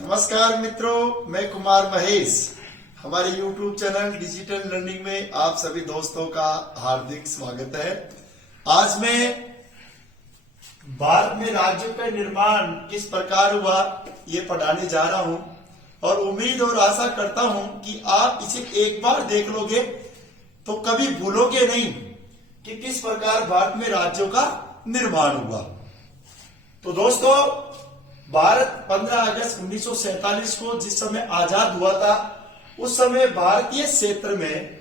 नमस्कार मित्रों, मैं कुमार महेश। हमारे YouTube चैनल डिजिटल लर्निंग में आप सभी दोस्तों का हार्दिक स्वागत है। आज मैं भारत में राज्यों का निर्माण किस प्रकार हुआ ये पढ़ाने जा रहा हूं और उम्मीद और आशा करता हूं कि आप इसे एक बार देख लोगे तो कभी भूलोगे नहीं कि किस प्रकार भारत में राज्यों का निर्माण हुआ। तो दोस्तों, भारत 15 अगस्त 1947 को जिस समय आजाद हुआ था, उस समय भारतीय क्षेत्र में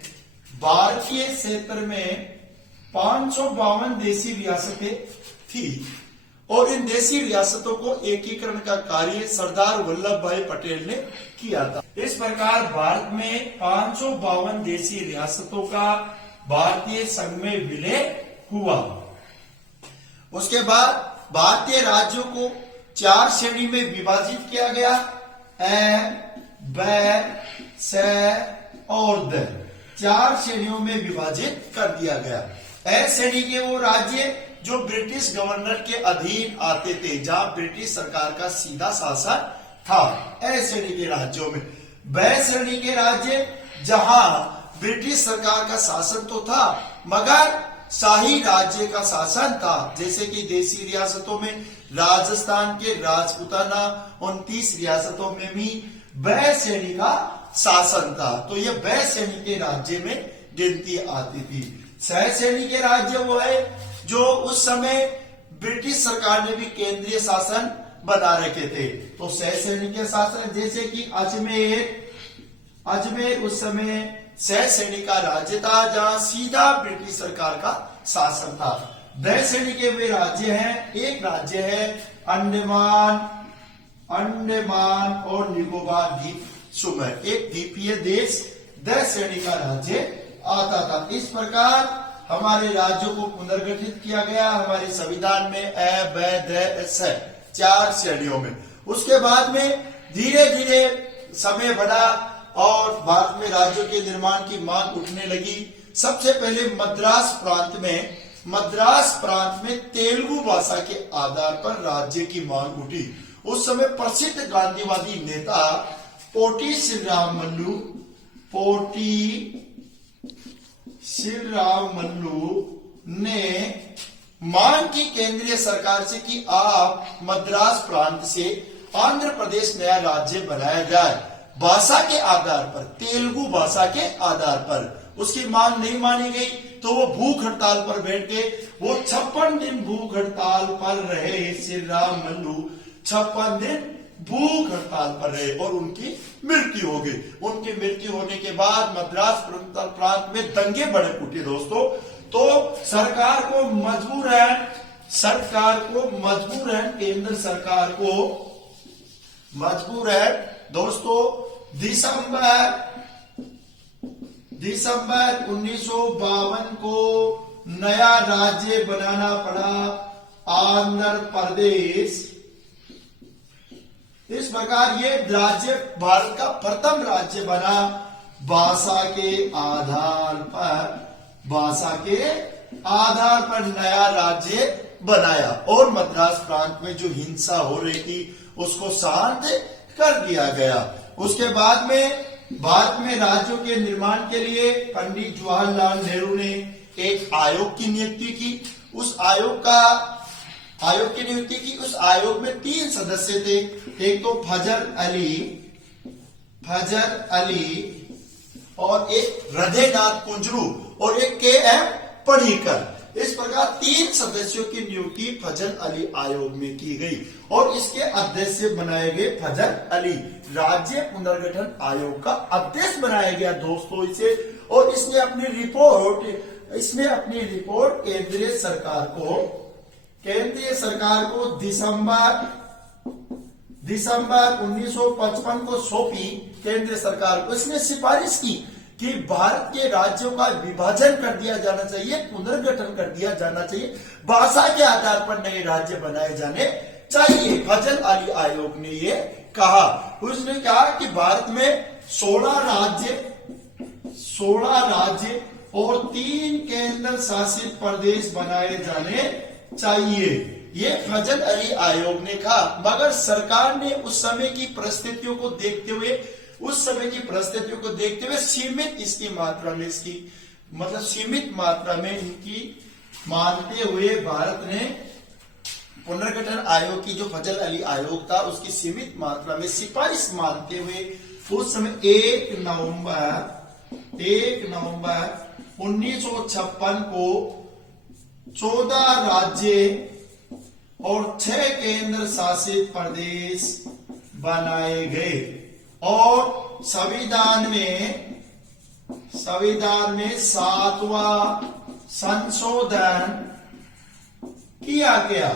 552 देशी रियासतें थी और इन देशी रियासतों को एकीकरण का कार्य सरदार वल्लभ भाई पटेल ने किया था। इस प्रकार भारत में 552 देशी रियासतों का भारतीय संघ में विलय हुआ। उसके बाद भारतीय राज्यों को 4 श्रेणी में विभाजित किया गया। ए, ब, स और द 4 श्रेणियों में विभाजित कर दिया गया। ए श्रेणी के वो राज्य जो ब्रिटिश गवर्नर के अधीन आते थे, जहां ब्रिटिश सरकार का सीधा शासन था, ए श्रेणी के राज्यों में। ब श्रेणी के राज्य जहां ब्रिटिश सरकार का शासन तो था मगर शाही राज्य का शासन था, जैसे कि देशी रियासतों में राजस्थान के राजपूताना 29 रियासतों में भी ब श्रेणी का शासन था। तो ये ब श्रेणी के राज्य में गिनती आती थी। स श्रेणी के राज्य वो है जो उस समय ब्रिटिश सरकार ने भी केंद्रीय शासन बना रखे थे। तो स श्रेणी के शासन जैसे कि अजमेर उस समय स श्रेणी का राज्य था, जहां सीधा ब्रिटिश सरकार का शासन था। द श्रेणी के वे राज्य हैं, एक राज्य है अंडमान और निकोबार द्वीप समूह, एक द्वीपीय देश द श्रेणी का राज्य आता था। इस प्रकार हमारे राज्यों को पुनर्गठित किया गया हमारे संविधान में अ, ब, द, स 4 श्रेणियों में। उसके बाद में धीरे धीरे समय बढ़ा और भारत में राज्यों के निर्माण की मांग उठने लगी। सबसे पहले मद्रास प्रांत में तेलुगु भाषा के आधार पर राज्य की मांग उठी। उस समय प्रसिद्ध गांधीवादी नेता पोटी श्रीरामल्लू ने मांग की केंद्रीय सरकार से कि आप मद्रास प्रांत से आंध्र प्रदेश नया राज्य बनाया जाए भाषा के आधार पर, तेलुगु भाषा के आधार पर। उसकी मांग नहीं मानी गई तो वो भूख हड़ताल पर बैठ गए। वो 56 दिन भूख हड़ताल पर रहे। श्रीरामल्लू 56 दिन भूख हड़ताल पर रहे और उनकी मृत्यु हो गई। उनकी मृत्यु होने के बाद मद्रास प्रांत में दंगे भड़क उठे दोस्तों। तो सरकार को मजबूर है केंद्र सरकार को मजबूर है दोस्तों। दिसंबर 1952 को नया राज्य बनाना पड़ा आंध्र प्रदेश। इस प्रकार ये राज्य भारत का प्रथम राज्य बना भाषा के आधार पर नया राज्य बनाया और मद्रास प्रांत में जो हिंसा हो रही थी उसको शांत कर दिया गया। उसके बाद में भारत में राज्यों के निर्माण के लिए पंडित जवाहरलाल नेहरू ने एक आयोग की नियुक्ति की। उस आयोग में 3 सदस्य थे। एक तो फजल अली और एक हृदयनाथ कुंजरू और एक के.एम. पणिकर। इस प्रकार 3 सदस्यों की नियुक्ति फजल अली आयोग में की गई और इसके अध्यक्ष बनाए गए फजल अली। राज्य पुनर्गठन आयोग का अध्यक्ष बनाया गया दोस्तों इसे। और इसने अपनी रिपोर्ट केंद्रीय सरकार को दिसंबर 1955 को सौंपी। केंद्र सरकार को इसने सिफारिश की कि भारत के राज्यों का विभाजन कर दिया जाना चाहिए, पुनर्गठन कर दिया जाना चाहिए, भाषा के आधार पर नए राज्य बनाए जाने चाहिए। फजल अली आयोग ने ये कहा। उसने कहा कि भारत में 16 राज्य और 3 केंद्र शासित प्रदेश बनाए जाने चाहिए। ये फजल अली आयोग ने कहा, मगर सरकार ने उस समय की परिस्थितियों को देखते हुए सीमित इसकी मात्रा में सीमित मात्रा में इनकी मानते हुए भारत ने पुनर्गठन आयोग की जो फजल अली आयोग था उसकी सीमित मात्रा में सिफारिश मानते हुए उस समय 1 नवंबर 1956 को 14 राज्य और 6 केंद्र शासित प्रदेश बनाए गए और संविधान में 7वां संशोधन किया गया।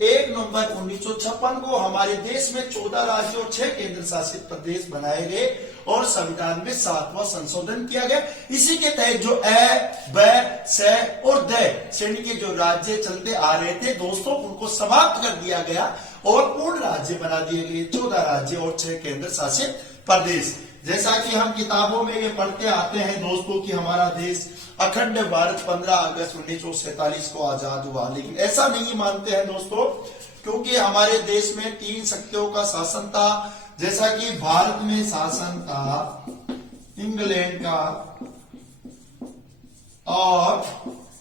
1 नवंबर 1956 को हमारे देश में 14 राज्य और 6 केंद्र शासित प्रदेश बनाए गए और संविधान में 7वां संशोधन किया गया। इसी के तहत जो अ, ब, स और द श्रेणी के जो राज्य चलते आ रहे थे दोस्तों, उनको समाप्त कर दिया गया और पूर्ण राज्य बना दिए गए, 14 राज्य और 6 केंद्र शासित प्रदेश। जैसा कि हम किताबों में ये पढ़ते आते हैं दोस्तों कि हमारा देश अखंड भारत 15 अगस्त 1947 को आजाद हुआ, लेकिन ऐसा नहीं मानते हैं दोस्तों, क्योंकि हमारे देश में 3 शक्तियों का शासन था। जैसा कि भारत में शासन था इंग्लैंड का, और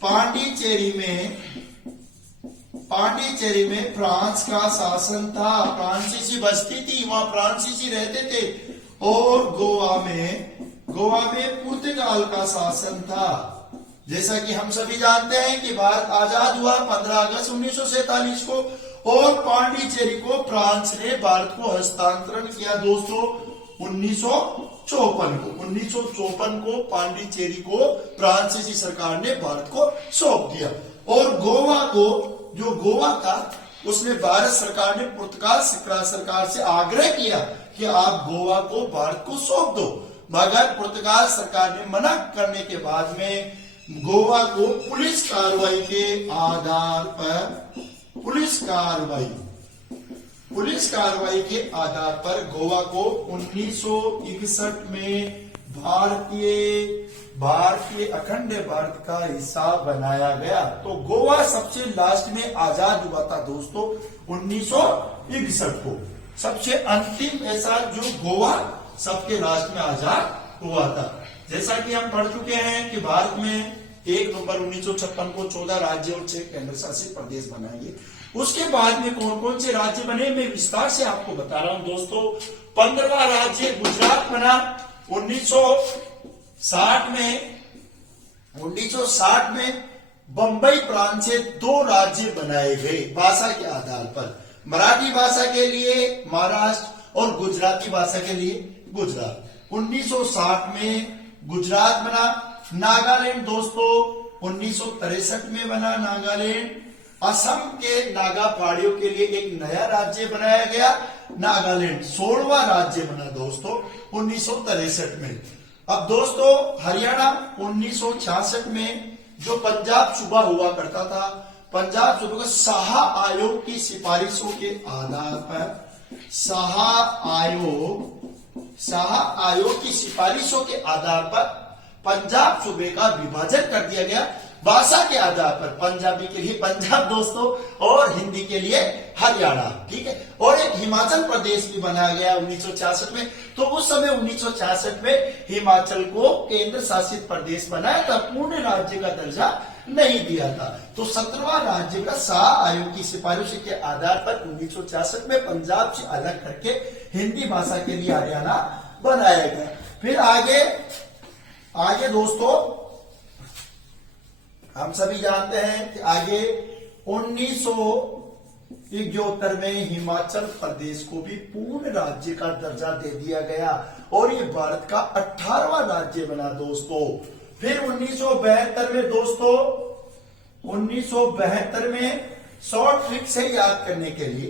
पांडिचेरी में फ्रांस का शासन था, फ्रांसीसी बस्ती थी, वहां फ्रांसीसी रहते थे। और गोवा में पुर्तगाल का शासन था। जैसा कि हम सभी जानते हैं कि भारत आजाद हुआ 15 अगस्त 1947 को और पांडिचेरी को फ्रांस ने भारत को हस्तांतरण किया दोस्तों 1954 को पांडिचेरी को फ्रांसीसी सरकार ने भारत को सौंप दिया। और गोवा था उसने भारत सरकार ने पुर्तगाल सरकार से आग्रह किया कि आप गोवा को भारत को सौंप दो, मगर पुर्तगाल सरकार ने मना करने के बाद में गोवा को पुलिस कार्रवाई के आधार पर गोवा को 1961 में भारतीय अखंड भारत का हिस्सा बनाया गया। तो गोवा सबसे लास्ट में आजाद हुआ था दोस्तों 1961 को, सबसे अंतिम ऐसा जो गोवा सबके लास्ट में आजाद हुआ था। जैसा कि हम पढ़ चुके हैं कि भारत में 1 नवंबर 1956 को 14 राज्य और 6 केंद्र शासित प्रदेश बनाएंगे। उसके बाद में कौन कौन से राज्य बने मैं विस्तार से आपको बता रहा हूं दोस्तों। 15वां राज्य गुजरात बना 1960 में बंबई प्रांत से 2 राज्य बनाए गए भाषा के आधार पर, मराठी भाषा के लिए महाराष्ट्र और गुजराती भाषा के लिए गुजरात। 1960 में गुजरात बना। नागालैंड दोस्तों 1963 में बना नागालैंड। असम के नागा पहाड़ियों के लिए एक नया राज्य बनाया गया नागालैंड, 16वां राज्य बना दोस्तों 1963 में। अब दोस्तों हरियाणा 1966 में जो पंजाब सूबा हुआ करता था, पंजाब सूबे को शाह आयोग की सिफारिशों के आधार पर शाह आयोग की सिफारिशों के आधार पर पंजाब सूबे का विभाजन कर दिया गया भाषा के आधार पर। पंजाबी के लिए पंजाब दोस्तों और हिंदी के लिए हरियाणा, ठीक है। और एक हिमाचल प्रदेश भी बनाया गया 1966 में। तो उस समय 1966 में हिमाचल को केंद्र शासित प्रदेश बनाया था, पूर्ण राज्य का दर्जा नहीं दिया था। तो 17वां राज्य का शाह आयोग की सिफारिश के आधार पर 1966 में पंजाब से अलग करके हिंदी भाषा के लिए हरियाणा बनाया गया। फिर आगे दोस्तों हम सभी जानते हैं कि आगे 1971 में हिमाचल प्रदेश को भी पूर्ण राज्य का दर्जा दे दिया गया और ये भारत का 18वां राज्य बना दोस्तों। फिर 1972 में दोस्तों 1972 में शॉर्ट ट्रिक से याद करने के लिए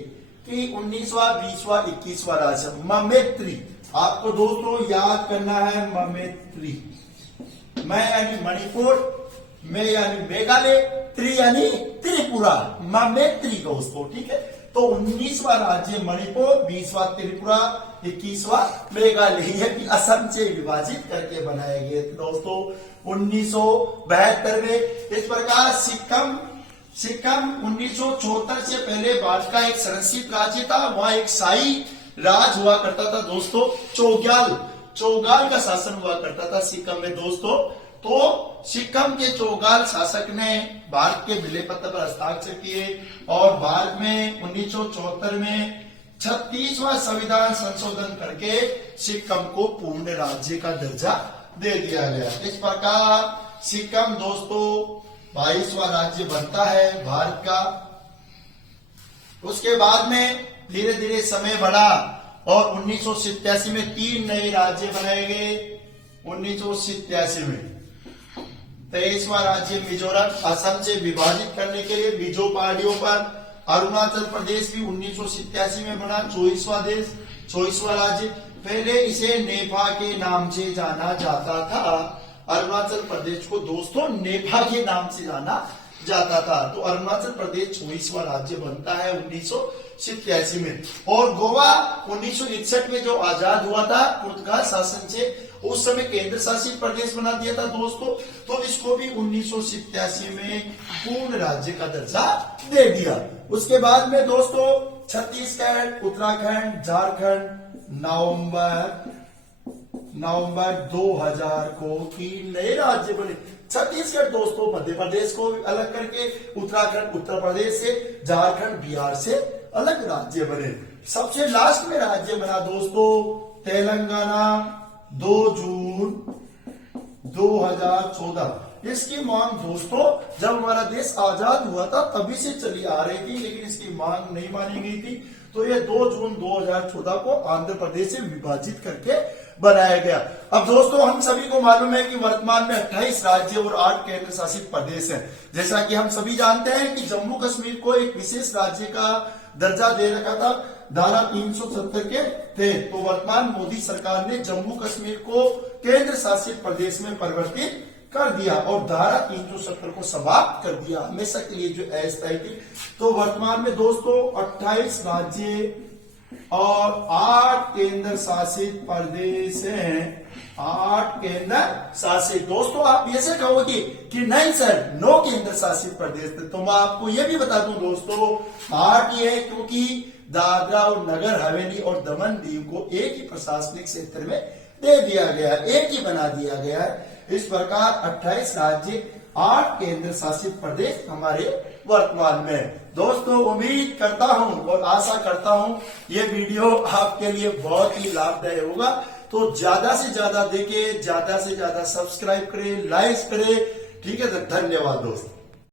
कि 19वां 20वां 21वां राज्य ममेत्री आपको दोस्तों याद करना है। ममेत्री मैं यानी मणिपुर, मैं यानी मेघालय, त्रि यानी त्रिपुरा, ममेत्री दोस्तों, ठीक है। तो 19वां राज्य मणिपुर, 20वां त्रिपुरा, 21वां मेघालय की असम से विभाजित करके बनाए गए दोस्तों 1972 में। इस प्रकार सिक्किम सिक्किम 1974 से पहले भारत का एक संरक्षित राज्य था। वहां एक शाही राज हुआ करता था दोस्तों, चौगाल का शासन हुआ करता था सिक्किम में दोस्तों। तो सिक्किम के चौगाल शासक ने भारत के विलय पत्र पर हस्ताक्षर किए और भारत में 1974 में 36वां संविधान संशोधन करके सिक्किम को पूर्ण राज्य का दर्जा दे दिया गया। इस प्रकार सिक्किम दोस्तों 22वां राज्य बनता है भारत का। उसके बाद में धीरे धीरे समय बढ़ा और 1987 में 3 नए राज्य बनाए गए। 1987 में 23वां राज्य मिजोरम असम से विभाजित करने के लिए मिजो पहाड़ियों पर। अरुणाचल प्रदेश भी 1987 में बना 24वां राज्य। पहले इसे नेपा के नाम से जाना जाता था। अरुणाचल प्रदेश को दोस्तों नेपा के नाम से जाना जाता था। तो अरुणाचल प्रदेश 24वां राज्य बनता है 1987 में। और गोवा 1961 में जो आजाद हुआ था पुर्तगाल शासन से, उस समय केंद्र शासित प्रदेश बना दिया था दोस्तों। तो इसको भी 1987 में पूर्ण राज्य का दर्जा दे दिया। उसके बाद में दोस्तों छत्तीसगढ़, उत्तराखंड, झारखंड नवंबर 2000 को 3 नए राज्य बने। छत्तीसगढ़ दोस्तों मध्य प्रदेश को अलग करके, उत्तराखंड उत्तर प्रदेश से, झारखंड बिहार से अलग राज्य बने। सबसे लास्ट में राज्य बना दोस्तों तेलंगाना 2 जून 2014। इसकी मांग दोस्तों जब हमारा देश आजाद हुआ था तभी से चली आ रही थी, लेकिन इसकी मांग नहीं मानी गई थी। तो ये 2 जून 2014 को आंध्र प्रदेश से विभाजित करके बनाया गया। अब दोस्तों हम सभी को मालूम है कि वर्तमान में 28 राज्य और 8 केंद्र शासित प्रदेश हैं। जैसा कि हम सभी जानते हैं कि जम्मू कश्मीर को एक विशेष राज्य का दर्जा दे रखा था, धारा 370 के थे। तो वर्तमान मोदी सरकार ने जम्मू कश्मीर को केंद्र शासित प्रदेश में परिवर्तित कर दिया और धारा 370 को समाप्त कर दिया हमेशा के लिए जो अस्थायी थी। तो वर्तमान में दोस्तों 28 राज्य और 8 केंद्र शासित प्रदेश हैं। 8 केंद्र शासित। दोस्तों आप ऐसे कहोगे कि नहीं सर 9 केंद्र शासित प्रदेश थे, तो मैं आपको यह भी बता दूं दोस्तों 8 ही है, क्योंकि दादरा और नगर हवेली और दमन दीव को एक ही प्रशासनिक क्षेत्र में दे दिया गया, एक ही बना दिया गया है। इस प्रकार 28 राज्य 8 केंद्र शासित प्रदेश हमारे वर्तमान में। दोस्तों उम्मीद करता हूं और आशा करता हूं ये वीडियो आपके लिए बहुत ही लाभदायक होगा। तो ज्यादा से ज्यादा देखें, ज्यादा से ज्यादा सब्सक्राइब करें, लाइक करें। ठीक है, धन्यवाद दोस्तों।